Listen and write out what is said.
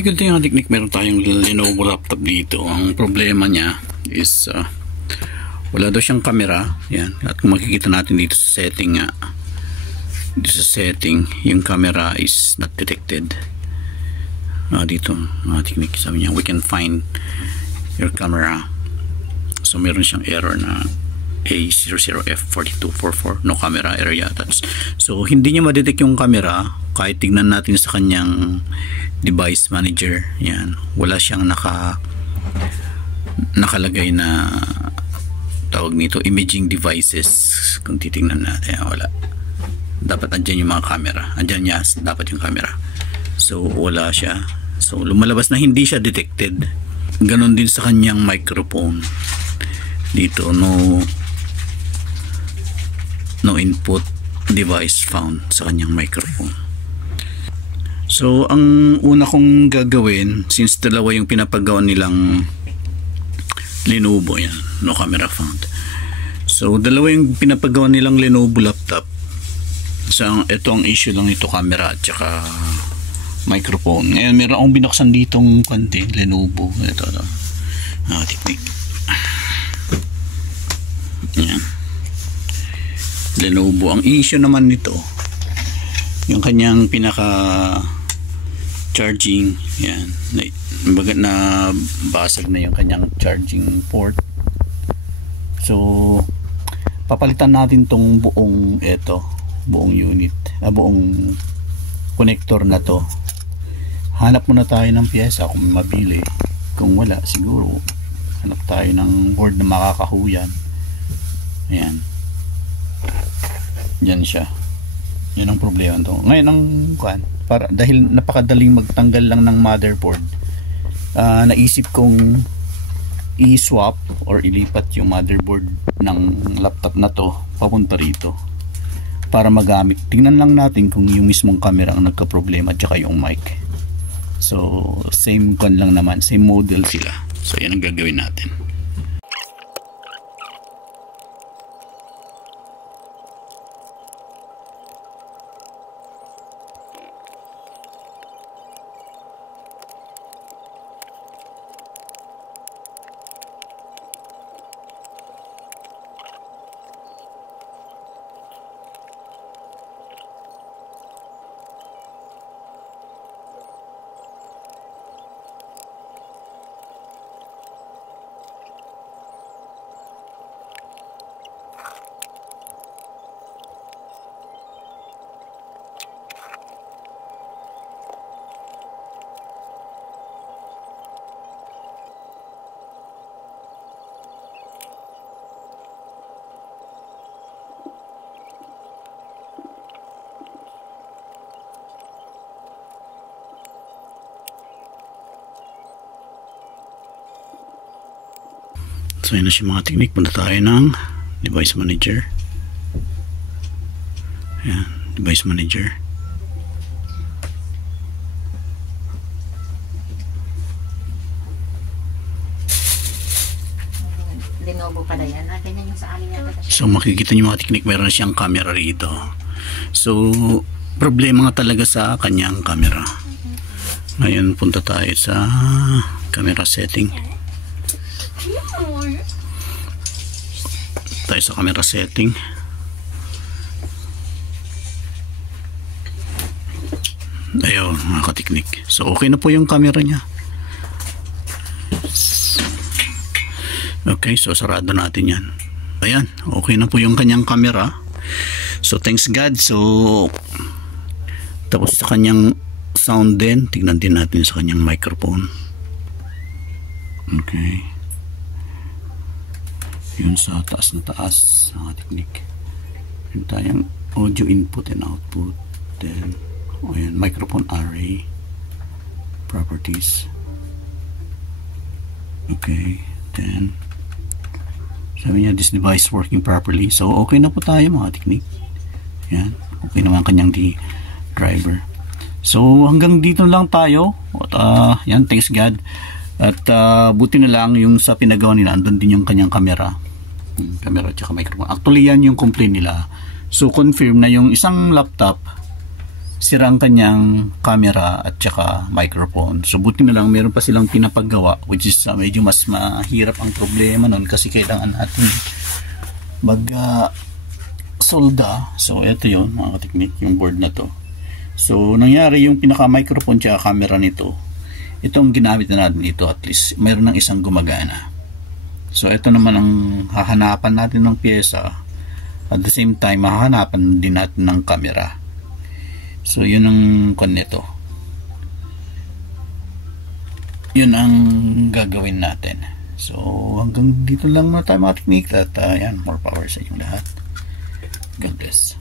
Ganito yung technique, meron tayong Lenovo laptop dito. Ang problema niya is wala daw siyang camera. Yan. At kung makikita natin dito sa setting nga, dito sa setting, yung camera is not detected. Dito, technique, sabi niya, we can find your camera. So meron siyang error na A00F4244, no camera error yata. So hindi niya ma-detect yung camera kahit tignan natin sa kanyang device manager. Yan, wala siyang nakalagay na tawag nito imaging devices. Kung titingnan natin, wala. Dapat andyan yung mga camera, andyan niya dapat yung camera. So wala siya, so lumalabas na hindi siya detected. Ganon din sa kanyang microphone dito, no input device found sa kanyang microphone. So ang una kong gagawin, since dalawa yung pinapagawa nilang Lenovo, yan, no camera found. So dalawa yung pinapagawa nilang Lenovo laptop. So ito ang issue lang nito, camera at saka microphone. Ngayon meron akong binuksan ditong konti, Lenovo. Ito. Technique. Yan. Lenovo. Ang issue naman nito, yung kanyang pinaka charging, yan, na basag na yung kanyang charging port. So papalitan natin tong buong unit, buong connector na to. Hanap muna tayo ng pyesa kung mabili. Kung wala, siguro hanap tayo ng board na makakahuyan. Ayan, yan siya. Yan ang problema to. Ngayon ang dahil napakadaling magtanggal lang ng motherboard, naisip kong i-swap or ilipat yung motherboard ng laptop na to papunta rito para magamit. Tingnan lang natin kung yung mismong camera ang nagka-problema at saka yung mic. So same lang naman, same model sila. So yan ang gagawin natin. So yun na siya mga technique. Punta tayo ng device manager. Ayan, device manager. Lenovo pala yan. Ganyan yung sa amin yata. So makikita nyo mga technique, meron siyang camera rito. So problema nga talaga sa kanyang camera. Ngayon punta tayo sa camera setting. Tayo sa camera setting. Ayun mga ka-technique. So okay na po yung camera niya. Okay, so sarado natin yan. Ayan, okay na po yung kanyang camera. So thanks God. So tapos sa kanyang sound din, tignan din natin sa kanyang microphone. Okay, yun sa taas na taas ang technique. Yun tayong audio input and output. Then ayan, microphone array properties. Okay, then sabi niya this device working properly. So okay na po tayo mga technique. Yan, okay naman kanyang driver. So hanggang dito lang tayo. At yan, thanks God. At buti na lang yung sa pinagawa nila, andun din yung kanyang camera at saka microphone. Actually yan yung complaint nila. So confirm na yung isang laptop sira ang kanyang camera at saka microphone. So buti na lang meron pa silang pinapagawa, which is medyo mas mahirap ang problema nun kasi kailangan natin mag solda. So ito yun mga kateknik, yung board na to. So nangyari yung pinaka microphone tsaka camera nito, itong ginamit na natin ito, at least mayroon ng isang gumagana. So ito naman ang hahanapan natin ng pyesa, at the same time hahanapan din natin ng camera. So yun ang nito, yun ang gagawin natin. So hanggang dito lang na tayo mga kateknik, at yan, more power sa inyong lahat. God bless.